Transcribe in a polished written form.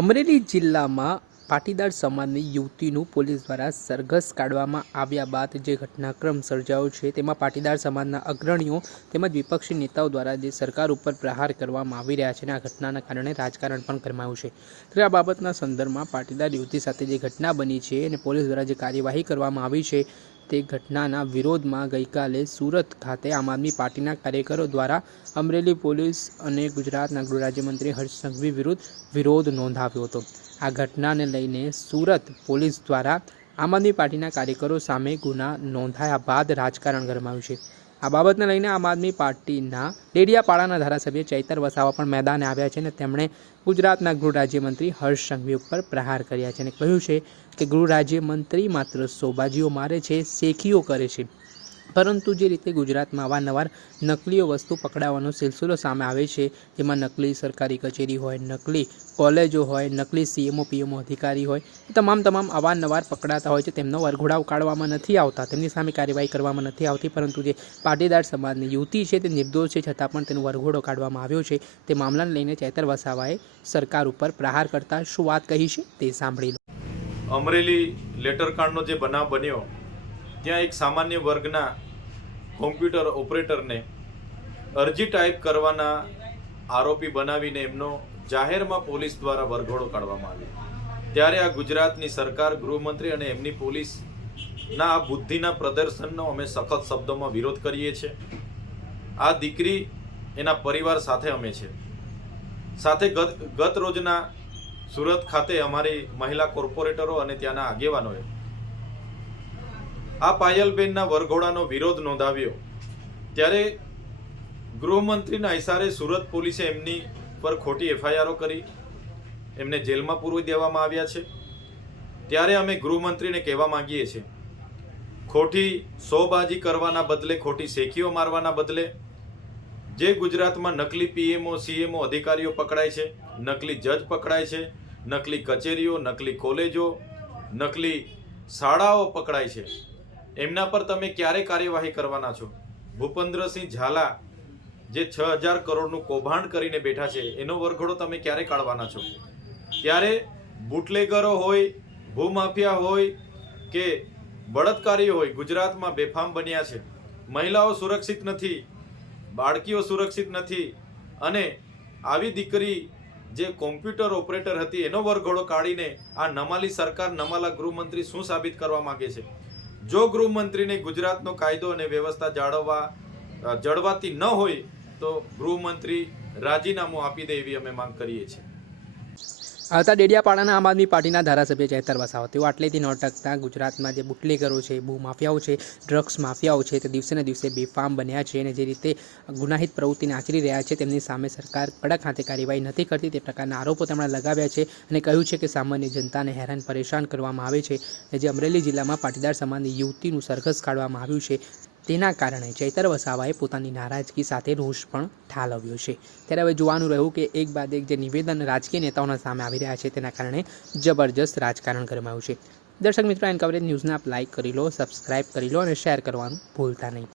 અમરેલી જિલ્લામાં પાટીદાર સમાજની યુવતીનું પોલીસ દ્વારા સરઘસ કાઢવામાં આવ્યા બાદ જે ઘટનાક્રમ સર્જાયો છે તેમાં પાટીદાર સમાજના અગ્રણીઓ તેમજ વિપક્ષી નેતાઓ દ્વારા જે સરકાર ઉપર પ્રહાર કરવામાં આવી રહ્યા છે અને આ ઘટનાના કારણે રાજકારણ પણ ગરમાયું છે. ત્યારે આ બાબતના સંદર્ભમાં પાટીદાર યુવતી સાથે જે ઘટના બની છે અને પોલીસ દ્વારા જે કાર્યવાહી કરવામાં આવી છે તે ઘટનાના વિરોધમાં ગઈકાલે સુરત ખાતે આમ આદમી પાર્ટીના કાર્યકરો દ્વારા અમરેલી પોલીસ અને ગુજરાતના ગૃહ રાજ્યમંત્રી હર્ષ સંઘવી વિરુદ્ધ વિરોધ નોંધાવ્યો હતો. આ ઘટનાને લઈને સુરત પોલીસ દ્વારા આમ આદમી પાર્ટીના કાર્યકરો સામે ગુના નોંધાયા બાદ રાજકારણ ગરમાયું છે. આ બાબતને લઈને આમ આદમી પાર્ટીના ડેડિયાપાડાના ધારાસભ્ય ચૈતર વસાવા પણ મેદાને આવ્યા છે અને તેમણે ગુજરાતના ગૃહ રાજ્યમંત્રી હર્ષ સંઘવી ઉપર પ્રહાર કર્યા છે અને કહ્યું છે કે ગૃહ રાજ્યમંત્રી માત્ર સોબાજીઓ મારે છે, શેખીઓ કરે છે, પરંતુ જે રીતે ગુજરાતમાં અવારનવાર નકલીઓ વસ્તુ પકડાવાનો સિલસિલો સામે આવે છે, જેમાં નકલી સરકારી કચેરી હોય, નકલી કોલેજો હોય, નકલી સીએમઓ પીએમઓ અધિકારી હોય, એ તમામ અવારનવાર પકડાતા હોય છે. તેમનો વરઘોડાઓ કાઢવામાં નથી આવતા, તેમની સામે કાર્યવાહી કરવામાં નથી આવતી, પરંતુ જે પાટીદાર સમાજની યુવતી છે તે નિર્દોષ છે છતાં પણ તેનો વરઘોડો કાઢવામાં આવ્યો છે. તે મામલાને લઈને ચૈતર વસાવાએ સરકાર ઉપર પ્રહાર કરતા શું વાત કહી છે તે સાંભળી લો. અમરેલી લેટરકાંડનો જે બનાવ બન્યો ત્યાં એક સામાન્ય વર્ગના કોમ્પ્યુટર ઓપરેટરને અરજી ટાઈપ કરવાના આરોપી બનાવીને એમનો જાહેરમાં પોલીસ દ્વારા વરઘોડો કાઢવામાં આવ્યો. ત્યારે આ ગુજરાતની સરકાર, ગૃહમંત્રી અને એમની પોલીસના આ બુદ્ધિના પ્રદર્શનનો અમે સખત શબ્દોમાં વિરોધ કરીએ છીએ. આ દીકરી એના પરિવાર સાથે અમે છે. સાથે ગત રોજના સુરત ખાતે અમારી મહિલા કોર્પોરેટરો અને ત્યાંના આગેવાનોએ આ પાયલબેનના વરઘોડાનો વિરોધ નોંધાવ્યો. ત્યારે ગૃહમંત્રીના ઇશારે સુરત પોલીસે એમની પર ખોટી એફઆઈઆરો કરી એમને જેલમાં પૂરવી દેવામાં આવ્યા છે. ત્યારે અમે ગૃહમંત્રીને કહેવા માંગીએ છીએ, ખોટી સોબાજી કરવાના બદલે, ખોટી શેખીઓ મારવાના બદલે જે ગુજરાતમાં નકલી પીએમઓ સીએમઓ અધિકારીઓ પકડાય છે, નકલી જજ પકડાય છે, નકલી કચેરીઓ, નકલી કોલેજો, નકલી શાળાઓ પકડાય છે, એમના પર તમે ક્યારે કાર્યવાહી કરવાના છો? ભૂપેન્દ્રસિંહ ઝાલા જે 6000 કરોડનું કૌભાંડ કરીને બેઠા છે એનો વરઘોડો તમે ક્યારે કાઢવાના છો? ત્યારે બુટલેગરો હોય, ભૂમાફિયા હોય કે બળાત્કારીઓ હોય, ગુજરાતમાં બેફામ બન્યા છે. મહિલાઓ સુરક્ષિત નથી, બાળકીઓ સુરક્ષિત નથી, અને આવી દીકરી જે કોમ્પ્યુટર ઓપરેટર હતી એનો વરઘોડો કાઢીને આ નમાલી સરકાર, નમાલા ગૃહમંત્રી શું સાબિત કરવા માંગે છે? જો ગૃહમંત્રીને ગુજરાતનો કાયદો અને વ્યવસ્થા જળવાતી ન હોય તો ગૃહમંત્રી રાજીનામું આપી દે એવી અમે માંગ કરીએ છીએ. આવતા ડેડિયાપાડાના આમ આદમી પાર્ટીના ધારાસભ્ય ચૈતર વસાવા તેઓ આટલેથી ન અટકતા ગુજરાતમાં જે બુટલેગરો છે, ભૂમાફિયાઓ છે, ડ્રગ્સ માફિયાઓ છે તે દિવસે ને દિવસે બેફામ બન્યા છે અને જે રીતે ગુનાહિત પ્રવૃત્તિને આચરી રહ્યા છે તેમની સામે સરકાર કડક હાથે કાર્યવાહી નથી કરતી તે પ્રકારના આરોપો તેમણે લગાવ્યા છે અને કહ્યું છે કે સામાન્ય જનતાને હેરાન પરેશાન કરવામાં આવે છે. જે અમરેલી જિલ્લામાં પાટીદાર સમાજની યુવતીનું સરઘસ કાઢવામાં આવ્યું છે તેના કારણે ચૈતર વસાવાએ પોતાની નારાજગી સાથે રોષ પણ ઠાલવ્યો છે. ત્યારે હવે જોવાનું રહ્યું કે એક બાદ એક જે નિવેદન રાજકીય નેતાઓના સામે આવી રહ્યા છે તેના કારણે જબરજસ્ત રાજકારણ ગરમાયું છે. દર્શક મિત્રો, એન કવરેજ ન્યૂઝને આપ લાઇક કરી લો, સબસ્ક્રાઇબ કરી લો અને શેર કરવાનું ભૂલતા નહીં.